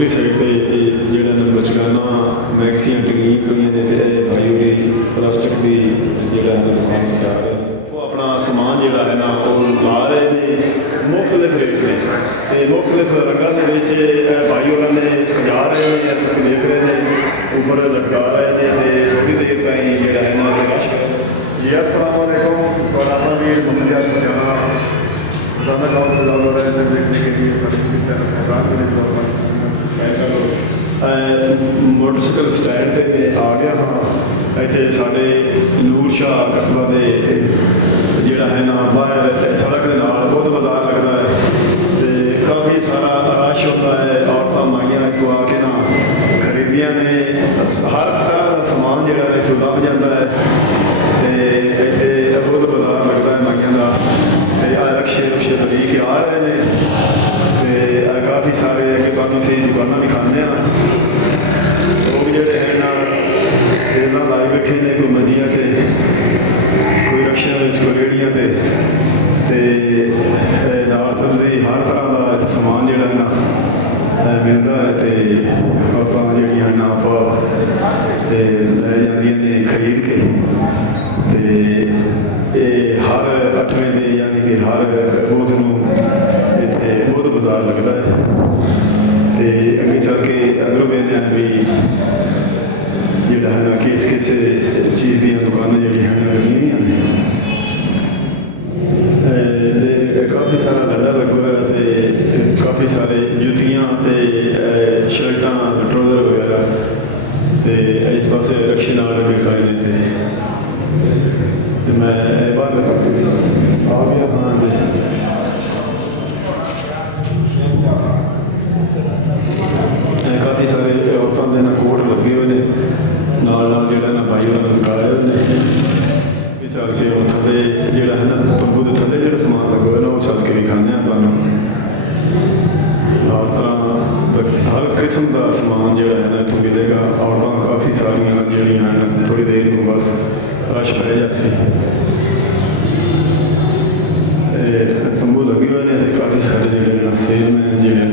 दूसरी साइड पर जोड़ा बचकाना मैक्सियां टकीक हुई ने भाई उरी प्लास्टिक की जोड़ा दुकान सजा रहे वो अपना समान जोड़ा है ना वो ला रहे हैं मुख्तलिफ रेट में तो मुख्तलिफ रंगों के भाई उन्होंने सजा रहे हैं तुम देख रहे हैं ऊपर लटका रहे हैं थोड़ी देर ताई जोड़ा है ना रश जी अस्सलाम वालेकुम पुराना भी मुझे सजाना ज़्यादा गाँव से हो रहे हैं देखने के लिए मोटरसाइकिल स्टैंड पर मैं आ गया हाँ इतने साढ़े नूर शाह कस्बा के जोड़ा है ना बाहर सड़क के नाल बहुत बाजार लगता है तो काफ़ी सारा रश होता है औरतां माइयां इतों आके ना खरीदियां ने हर तरह का समान जोड़ा इतों लभ जाता है तो इतने बहुत बाजार लगता है माइयां का रक्शे रुक्शे बदी के आ रहे हैं तो काफ़ी सारे अगर तुम सही दुकाना भी खाने लोग जोड़े हैं ना सेबा लाई बैठे ने कोई मंजियां से कोई रक्शा कोई रेहड़ियां से दाल सब्जी हर तरह का समान जोड़ा है ना मिलता है तो आप जी ना आप लै जादियां ने खरीद के हर 8वें दिन यानी कि हर बुध को बुध बाजार लगता है तो अगे चल के अंदरों कहने भी जोड़ा है ना किस किस चीज़ दी दुकाना जी लगी हुई काफ़ी सारा लड़ा लगा हुआ तो काफ़ी सारे जुतियाँ तो शर्टा ट्रोज़र वगैरह तो इस पास रक्शे नाल भी खाए ने मैं बाहर आ गया हाँ काफ़ी सारे औरतों के ना कोट लगे हुए हैं नाल जोड़ा ना भाई उन्होंने लुकाए हुए हैं चल के थले जोड़ा है ना तंबू के थले जो समान लगे हुए ना वो चल के भी खाने तुम हर तरह हर किस्म का समान जोड़ा है ना इतों मिलेगा औरतां काफ़ी सारिया जोड़ियाँ हैं थोड़ी देर को बस रश पै जासी तंबू लगे हुए हैं काफ़ी सारे जोड़े ना सेलमैन जोड़े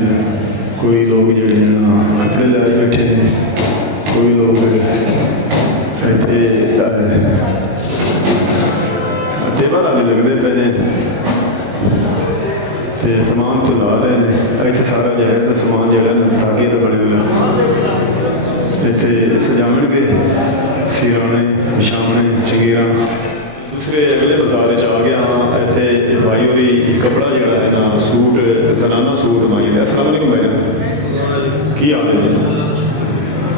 कोई लोग जोड़े ना कपड़े लाई बैठे हैं कोई लोग इतने टेबल वाले लगते पे ने तो समान तो ला रहे हैं इतने सारा जहर का समान जोड़ा ना धागे तो बने हुए इतने सजावन के सिराने बिछावने चंगेरा दूसरे अगले बाजार आ गया हाँ इतने भाई और कपड़ा जोड़ा है ना सूट जनाना सूट माई ने अस्सलाम वालेकुम भाई की हाल है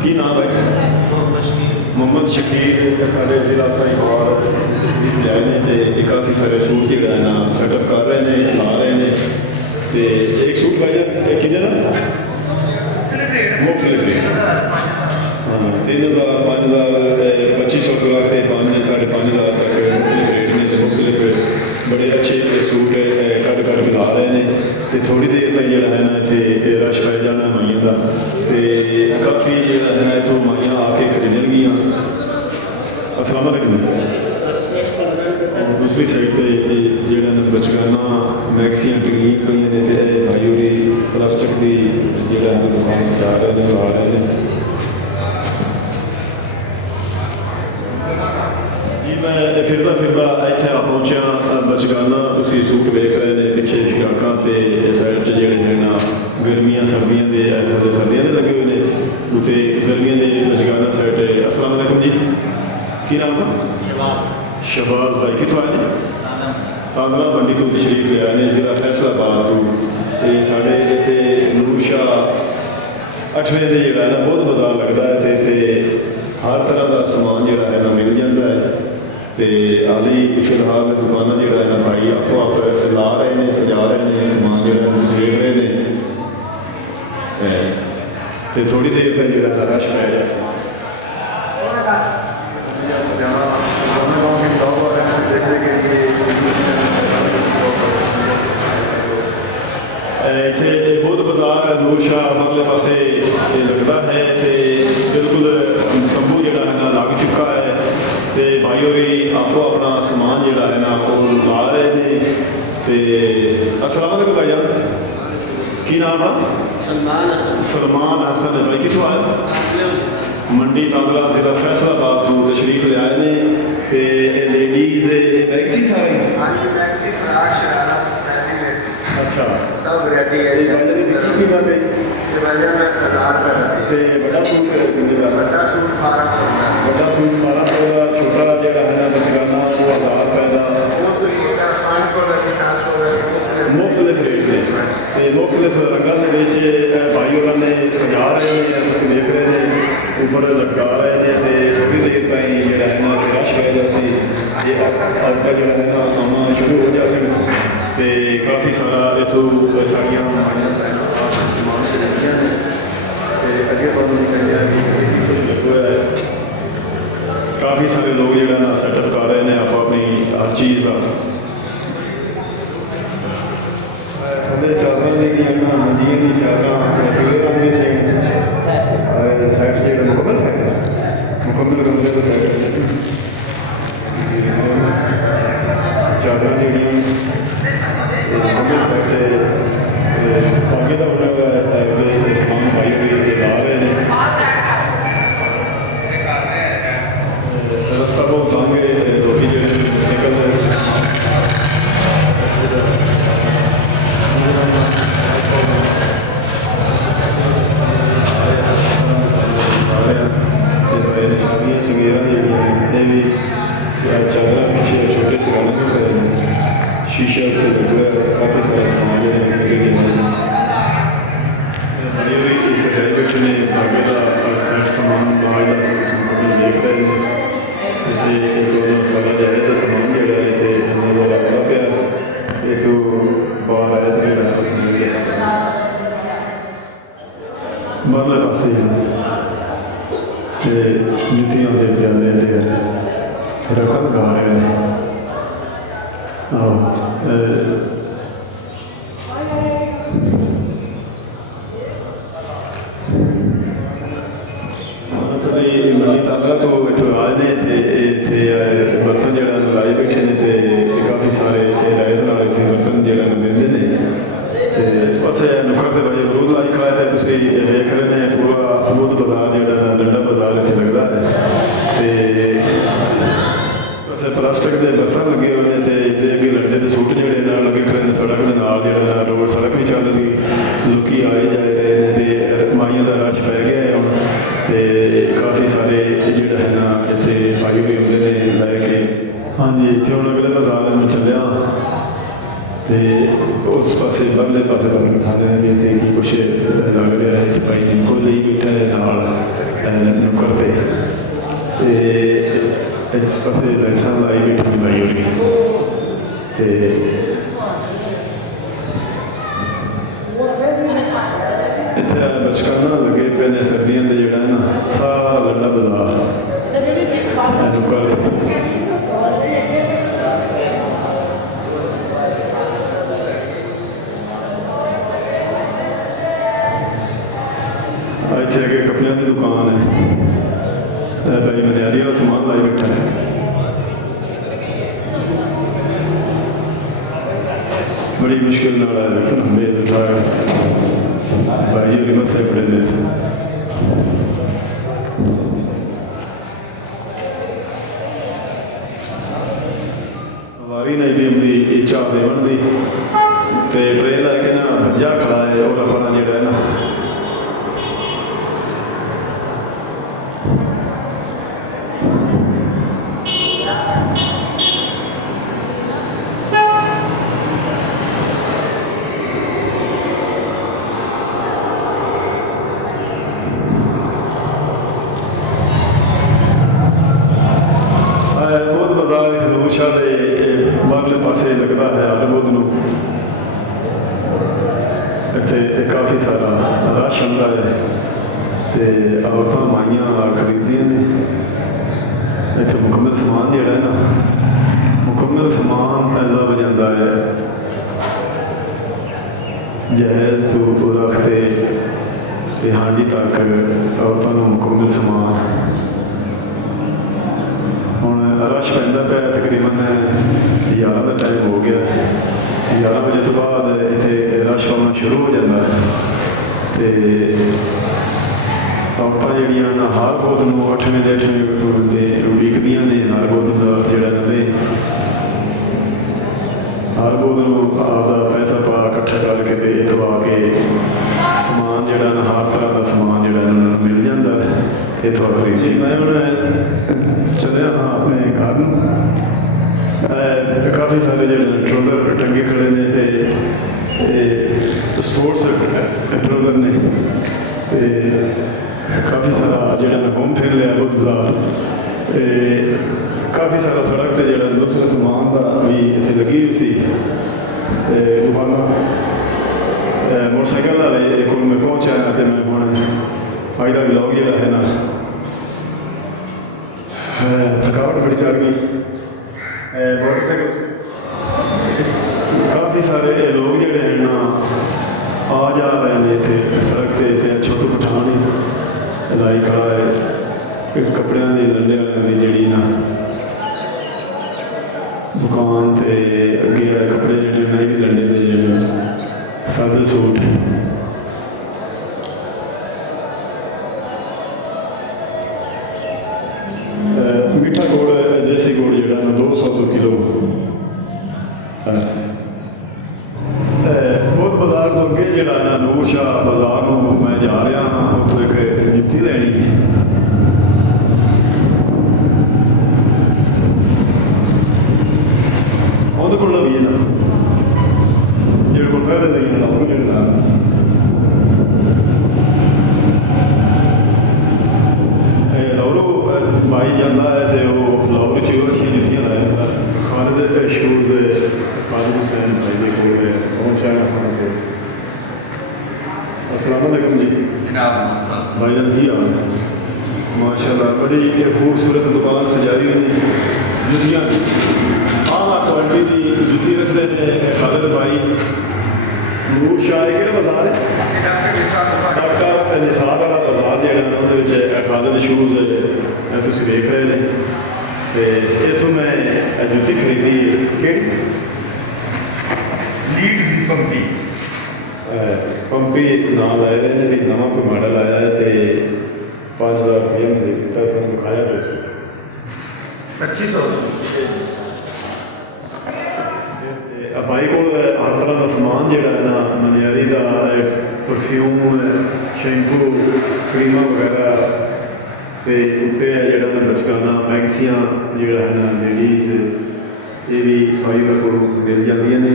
की नाम है मोहम्मद शकील साढ़े जिला साहिवाल आए हैं तो काफ़ी सारे सूट जोड़ा है ना सेटअप कर रहे हैं ला रहे हैं तो एक सूट भाई कि मुख्तलिफ रेट हाँ 3000 5000 2500 तो लाख 5,500 तक मुख्तलिफ रेट में से मुख्तलिफ बड़े अच्छे सूट कट कर ला रहे हैं तो थोड़ी देर तक जोड़ा है ना इतने रश पै जाना माइयों का तो काफ़ी जोड़ा है ना इतों माइयां आके खरीदन गियाँ अस्सलाम वालेकुम दूसरी साइड पर जोड़ा बचकाना मैक्सियां टकीक हुई ने भाई उरी प्लास्टिक की जोड़ा दुकान सजा रहे हैं ला रहे हैं जी मैं फिरदा फिरदा इतने आ पहुँचा बचकाना तुम सूट वेख रहे हैं पिछे फिराकां ते साइड जोड़े हैं ना गर्मियां सर्दियों के थले सर्दियों के लगे हुए हैं उत्ते गर्मियों के बचकाना साइड अस्सलाम वालेकुम जी की नाम है शहबाज भाई कितों आए कांगड़ा मंडी तो तशरीफ ले आए हैं जिला फैसलाबाद तो साढ़े इतने नूर शाह 8वें दिन जोड़ा है ना बहुत बाजार लगता है तो इतने हर तरह का समान जोड़ा है ना मिल जाता है तो हाली फिलहाल दुकाना जोड़ा है ना भाई आपो आप ला रहे हैं सजा रहे हैं समान जोड़ा है देख रहे हैं तो थोड़ी देर तक जोड़ा है रश पै जाए इतने बहुत बाजार नूर शाह मगले पासे लगता है तो बिल्कुल तंबू जोड़ा है ना लग चुका है तो भाई और आपको अपना समान जोड़ा है ना वो ला रहे हैं तो अस्सलाम वालेकुम भाईजान की नाम है सलमान हसन है भाई कितों आए मंडी तांदला जिला फैसलाबाद तो तशरीफ ले आए ने ते लेडीज मैक्सी सारे अच्छा सब वैरायटी है बाजार की की बात है बाजार में 1000 रुपए ते बड़ा सूट है कितने का बड़ा सूट 1200 का बड़ा सूट 1200 का छोटा जेड़ा है ना बचगाना वो 1000 रुपए का वो तो ये 500 का 700 का मुख्तलिफ रेट ने ते मुख्तलिफ रंगां दे विच भाई होरां ने सजा रहे हैं तुसीं देख रहे हैं ऊपर लटका रहे हैं ते थोड़ी देर ताईं जेड़ा है ना रश पै जासी ये आपका जेड़ा है ना आना शुरू हो जासन ते काफ़ी सारा इत्थों सारियां समान से लगियां ने ते अगे तुहानूं दिखाइया कि कुछ लग्गे होया है काफ़ी सारे लोग जेड़ा ना सैटअप कर रहे हैं आप अपनी हर चीज़ का थोड़े चादर लेकिन ना मंदिर की चादर पीले रंग में चाहिए साइड जेड़ा मुकम्मल साइड मुकम्मल कमरे का साइड चादर जेड़ियां मुकम्मल साइड धागे का बना हुआ है इस्लाम भाई भी ला रहे हैं रस्ता बहुत तंग है लोग जेड़े मोटरसाइकिल चादर पीछे छोटे से गाने में पड़े शीशे पे लगे काफ़ी सारे सामान जो है इस बैठे ने धागे का सेट सामान बाहर देख रहे हैं दोनों सारा जाए तो सामान जोड़ा है नजर आता पाया ये तो बाहर आया तो मरले पासे जुतियां दे प्याले रकम गा रहे हैं मंडी तांदला तो इतों आए ने बर्तन जरा लाए बैठे ने काफ़ी सारे रायत नाल इतने बर्तन जरा देंगे ने इस पासे नुक्कड़ के भाई अमरूद लाई खड़ा है तुम वेख रहे हैं पूरा अमरूद बाजार जरा लंडा बाजार इतने लगता है प्लास्टिक के बर्तन लगे हुए हैं अगे लंडे के सूट जोड़े लगे खड़े ने सड़क के नाल जो रोड सड़क भी चल रही लोग आए जाए रहे हैं माइया का रश पै गया है हम तो काफ़ी सारे जोड़ा है ना इतने भाई भी आते हैं लैके हाँ जी इतने हम अगले बाजार में चलिया तो उस पास बरले पास खाने भी इतने की कुछ लग रहा है भाई बिल्कुल ही बैठा है नाल नुक्कड़ पे इस पासे लैसा लाई बैठी लाई होगी तो इतने बचकाना लगे पे ने सर्दियों के जोड़ा है ना सारा लंडा बाजार नुक्कड़ इतने अगे कपड़ियों की दुकान है भाई मनियारी वाला सामान लाई बैठा है बड़ी मुश्किल नाल आया भाई जी मसले पड़े ने वारी नहीं भी आती चाह दे बनती तो ट्रे लैके ना भंजा खड़ा है और अपना जोड़ा है ना बहुत बाजार खरगोशा के बाहरले पासे लगता है हर बुध को इतने काफ़ी सारा रश आता है तो औरतां माइयां खरीदियां ने इतने मुकम्मल समान जोड़ा है ना मुकम्मल समान ऐसा बजाता है जहेज तो रखते हांडी तक औरतों को मुकम्मल समान हूँ रश पैंदा पाया तकरीबन 11 का टाइम हो गया 11 बजे तो बाद इतने रश होना शुरू हो जाता है तो ਤੇ ਔਰਤਾਂ ਜਿਹੜੀਆਂ ਨਾ ਹਰ ਬੁੱਧ ਨੂੰ 8ਵੇਂ ਦੇ 8ਵੇਂ ਦੇ ਉਡੀਕਦੀਆਂ ਨੇ। ਹਰ ਬੁੱਧ ਦਾ ਜਿਹੜਾ ਇਹਨਾਂ ਦੇ ਹਰ ਬੁੱਧ ਨੂੰ ਆਪਦਾ ਪੈਸਾ ਪਾ ਇਕੱਠਾ ਕਰਕੇ ਤੇ ਇੱਥੋਂ ਆ ਕੇ ਸਮਾਨ ਜਿਹੜਾ ਨਾ ਹਰ ਤਰ੍ਹਾਂ ਦਾ ਸਮਾਨ ਜਿਹੜਾ ਇਹਨਾਂ ਨੂੰ ਮਿਲ ਜਾਂਦਾ ਇੱਥੋਂ ਖਰੀਦੀ। ਮੈਂ ਹੁਣ ਚੱਲਿਆ ਹਾਂ ਆਪਣੇ ਘਰ ਨੂੰ। ਕਾਫੀ ਸਾਰੇ ਜਿਹੜੇ ਟਰੋਲਰ ਟੰਗੇ ਖੜੇ ਨੇ ਤੇ ਸਪੋਰਟਸ ਟਰੋਲਰ ਨੇ ਤੇ ਕਾਫੀ ਸਾਰਾ ਜਿਹੜਾ ਨਾ ਘੁੰਮ ਫਿਰ ਲਿਆ ਬੁੱਧ ਬਾਜ਼ਾਰ ਤੇ ਕਾਫੀ ਸਾਰਾ ਸੜਕ ਤੇ ਜਿਹੜਾ ਦੂਸਰਾ ਸਮਾਨ ਦਾ ਵੀ ਇੱਥੇ ਲੱਗੀ ਹੋਈ ਸੀ ਤੇ ਦੁਕਾਨਾਂ। ਮੋਟਰਸਾਈਕਲ ਵਾਲੇ ਕੋਲ ਮੈਂ ਪਹੁੰਚਿਆ ਤੇ ਮੈਂ ਹੁਣ ਅੱਜ ਦਾ ਵਲੌਗ ਜਿਹੜਾ ਹੈ ਨਾ ਥਕਾਵਟ ਬੜੀ ਚੜ ਗਈ। ਮੋਟਰਸਾਈਕਲ ਕਾਫੀ ਸਾਰੇ ਲੋਕ ਜਿਹੜੇ ਹਨ ਨਾ ਆ ਜਾ ਰਹੇ ਨੇ ਇੱਥੇ ਸੜਕ ਤੇ ਛੋਟੂ ਪਠਾਨ ਹੀ ਲਾਈ ਖੜਾ ਹੈ। ਕੱਪੜਿਆਂ ਦੀ ਲੰਡੇ ਵਾਲਿਆਂ ਦੀ ਜਿਹੜੀ ਨਾ ਦੁਕਾਨ ਤੇ ਅੱਗੇ ਆ ਕੱਪੜੇ ਜਿਹੜੇ ਨਹੀਂ ਵੀ ਲੰਡੇ ਦੇ ਜਿਹੜੇ ਸਾਦੇ ਸੂਟ। ਮਿੱਠਾ ਗੁੜ ਦੇਸੀ ਗੁੜ ਜਿਹੜਾ ਨਾ 200 ਕਿਲੋ। ਬੁੱਧ ਬਾਜ਼ਾਰ ਤੋਂ ਅੱਗੇ ਜਿਹੜਾ ਨਾ ਨੂਰ ਸ਼ਾਹ ਬਾਜ਼ਾਰ ਨੂੰ ਮੈਂ ਜਾ ਰਿਹਾ ਹਾਂ। ਉੱਥੋਂ ਇੱਕ ਜੁੱਤੀ ਲੈਣੀ ਹੈ। ਉਹਦੇ ਕੋਲ ਵੀ ਹੈ ਨਾ ਜਿਹੜੇ ਕੋਲ ਪਹਿਲੇ ਲਈ ਨਾ ਉਹ ਜਿਹੜੇ ਨਾਲ ਲਾਹੌਰੋਂ ਬਾਈ ਜਾਂਦਾ ਹੈ ਤੇ ਉਹ ਲਾਹੌਰ 'ਚ ਅੱਛੀਆਂ ਜੁੱਤੀਆਂ ਲੈ ਜਾਂਦਾ। ਖਾਲਿਦ ਸ਼ੂਜ਼ ਖਾਲਿਦ ਹੁਸੈਨ ਭਾਈ ਦੇ ਕੋਲ ਪਹੁੰਚਿਆ ਹਾਂ ਤੇ अस्सलाम वालेकुम जी जनाब भाई जान की हाल है? माशाल्लाह बड़ी खूबसूरत दुकान सजाई हुई जुतियाँ आला क्वालिटी की जुती रखते हैं खालिद भाई। नूर शाह केड़े बाजार है? डॉक्टर निसार वाला बाजार ਜਿਹੜਾ ਉਹਦੇ ਵਿੱਚ ਖਾਲਿਦ ਸ਼ੂਜ਼ ਤੁਸੀਂ ਵੇਖ ਰਹੇ ਨੇ ਤੇ ਇੱਥੋਂ ਮੈਂ ਜੁੱਤੀ ਖਰੀਦੀ। ਕਿਹੜੀ? ਲੀਡਸ ਦੀ ਪੰਪੀ ਪੰਪੀ ਨਾਂ ਲੈ ਰਹੇ ਨੇ ਵੀ ਨਵਾਂ ਕੋਈ ਮਾਡਲ ਆਇਆ ਹੈ ਤੇ 5000 ਰੁਪਏ ਮੈਂ ਦੇ ਦਿੱਤਾ। ਸਾਨੂੰ ਦਿਖਾਇਆ 200 2500 ਭਾਈ ਕੋਲ ਹਰ ਤਰ੍ਹਾਂ ਦਾ ਸਮਾਨ ਜਿਹੜਾ ਹੈ ਨਾ ਮਨਿਆਰੀ ਦਾ ਪਰਫਿਊਮ ਸ਼ੈਂਪੂ ਕਰੀਮਾਂ ਵਗੈਰਾ ਤੇ ਉੱਤੇ ਹੈ ਜਿਹੜਾ ਨਾ ਬਚਕਾਨਾ ਮੈਕਸੀਆਂ ਜਿਹੜਾ ਹੈ ਨਾ ਲੇਡੀਜ਼ ਇਹ ਵੀ ਭਾਈ ਕੋਲ ਮਿਲ ਜਾਂਦੀਆਂ ਨੇ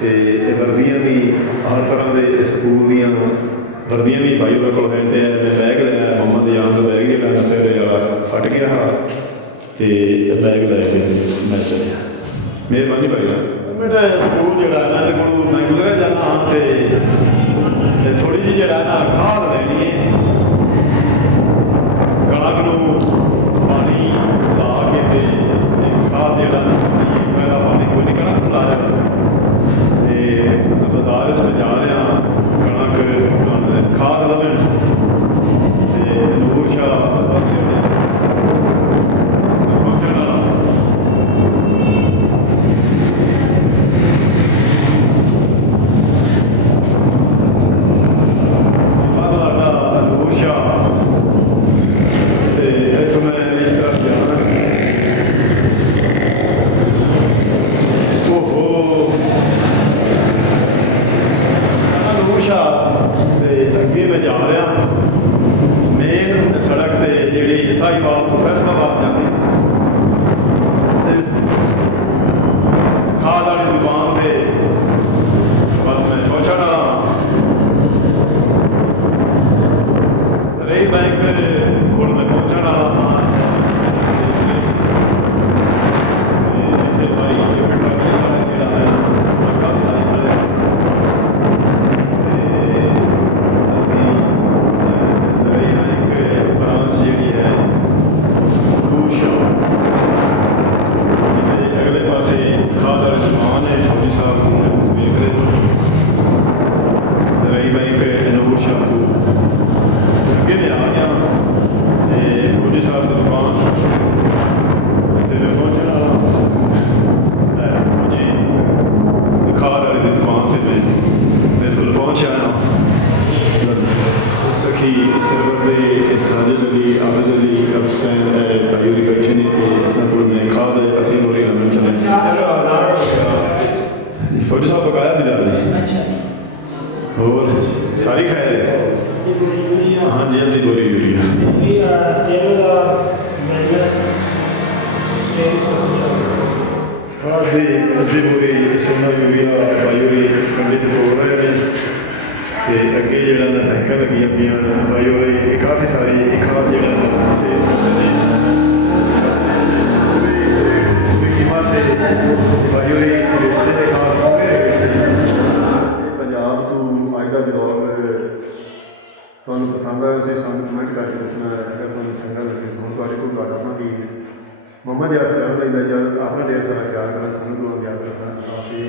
ਤੇ ਇਹ ਵਰਦੀਆਂ ਵੀ ਹਰ ਤਰ੍ਹਾਂ ਦੇ ਸਕੂਲ ਦੀਆਂ ਵਰਦੀਆਂ ਵੀ ਭਾਈ ਉਹਨਾਂ ਕੋਲ ਹੈ। ਤੇ ਮੈਂ ਬੈਗ ਲਿਆ ਮੰਮਾ ਦੀ ਯਾਦ ਦਾ ਬੈਗ ਹੀ ਲੈਣਾ ਤੇਰੇ ਵਾਲਾ ਫਟ ਗਿਆ ਤੇ ਬੈਗ ਲੈ ਕੇ ਮੈਂ ਚੱਲਿਆ। ਮਿਹਰਬਾਨੀ ਭਾਈ ਦਾ ਮੇਰਾ ਸਕੂਲ ਜਿਹੜਾ ਨਾ ਇਹਦੇ ਕੋਲ ਮੈਂ ਗੁਜ਼ਰਿਆ ਜਾਂਦਾ ਹਾਂ ਤੇ ਥੋੜ੍ਹੀ ਜਿਹੀ ਜਿਹੜਾ ਨਾ ਖਾਦ ਲੈਣੀ ਹੈ। ਕਣਕ ਨੂੰ ਪਾਣੀ ਲਾ ਕੇ ਤੇ ਖਾਦ ਜਿਹੜਾ ਪਹਿਲਾਂ ਪਾਣੀ ਕੋਈ ਨਹੀਂ ਕਣਕ ਨੂੰ ਲਾਇਆ ਤੇ ਬਾਜ਼ਾਰ ਵਿੱਚ ਜਾ ਰਿਹਾ ਕਣਕ ਖਾਦ ਲਵਣ ਤੇ ਨੂਰ ਸ਼ਾਹ ਪਹੁੰਚਣ ਵਾਲਾ ਨੂਰ ਸ਼ਾਹ ਤੇ ਇੱਥੋਂ ਮੈਂ ਇਸ ਤਰ੍ਹਾਂ ਜਾਣਾ। ਨੂਰ ਸ਼ਾਹ ਤੇ ਅੱਗੇ ਮੈਂ ਜਾ ਰਿਹਾ ਮੇਨ ਸੜਕ ਤੇ ਜਿਹੜੀ ਸਾਹੀਵਾਲ ਤੋਂ ਫੈਸਲਾਬਾਦ ਜਾਂਦੀ ਖਾਦ ਵਾਲੀ ਦੁਕਾਨ ਤੇ ਬਸ ਮੈਂ ਪਹੁੰਚਣ ਵਾਲਾ। ਸਰਹੀ ਬੈਂਕ ਕੋਲ ਮੈਂ ਪਹੁੰਚਣ ਵਾਲਾ ਹਾਂ। ਇੱਥੇ ਭਾਈ ਪੈਟਰੋਲ ਵਾਲਾ ਜਿਹੜਾ ਹੈ ਕਾਫੀ ਲਾਈ ਖੜੇ ਤੇ ਅਸੀਂ ਸਰਹੀ ਬੈਂਕ ਬ੍ਰਾਂਚ ਜਿਹੜੀ ਹੈ ਨੂਰ ਸ਼ਾਹ ਹੋਰ ਸਾਰੀ ਖੈਰ ਹੈ ਹਾਂਜੀ ਅੱਧੀ ਬੋਰੀ ਯੂਰੀਆ ਖਾਦ ਦੀ ਅੱਧੀ ਬੋਰੀ ਸੋਨਾ ਯੂਰੀਆ ਬਾਇਓਰੀ ਕੰਡੇ ਤੇ ਤੋੜ ਰਹੇ ਨੇ ਤੇ ਅੱਗੇ ਜਿਹੜਾ ਨਾ ਟੈਂਕਾਂ ਲੱਗੀਆਂ ਪਈਆਂ ਬਾਇਓਰੀ ਇਹ ਕਾਫੀ ਸਾਰੀ ਇਹ ਖਾਦ ਜਿਹੜਾ ਨਾ ਸੇਲ ਕਰਦੇ ਨੇ ਕੀਮਤ ਤੇ ਬਾਇਓਰੀ ਵੇਚਦੇ ਨੇ ਖਾਦ ਪੂਰੇ ਰੇਟ ਤੇ ਇਹ ਪੰਜਾਬ ਤੋਂ ਅੱਜ ਦਾ ਵਲੌਗ ਤੁਹਾਨੂੰ ਪਸੰਦ ਆਇਆ ਸੀ ਸਾਨੂੰ ਕਮੈਂਟ ਕਰਕੇ ਦੱਸਣਾ ਅਗਰ ਤੁਹਾਨੂੰ ਚੰਗਾ ਲੱਗੇ ਹੁਣ ਤੁਹਾਡੇ ਕੋਲ ਤੁਹਾਡਾ ਆਪਣਾ ਵੀ ਮੁਹੰਮਦ ਯਾਰ ਲੈਂਦਾ ਜਦ ਆਪਣਾ ਢੇਰ ਸਾਰਾ ਖਿਆਲ ਕਰਨਾ ਸਾਨੂੰ ਦੁਆ ਯਾਦ ਰੱਖਣਾ ਕਾਫੀ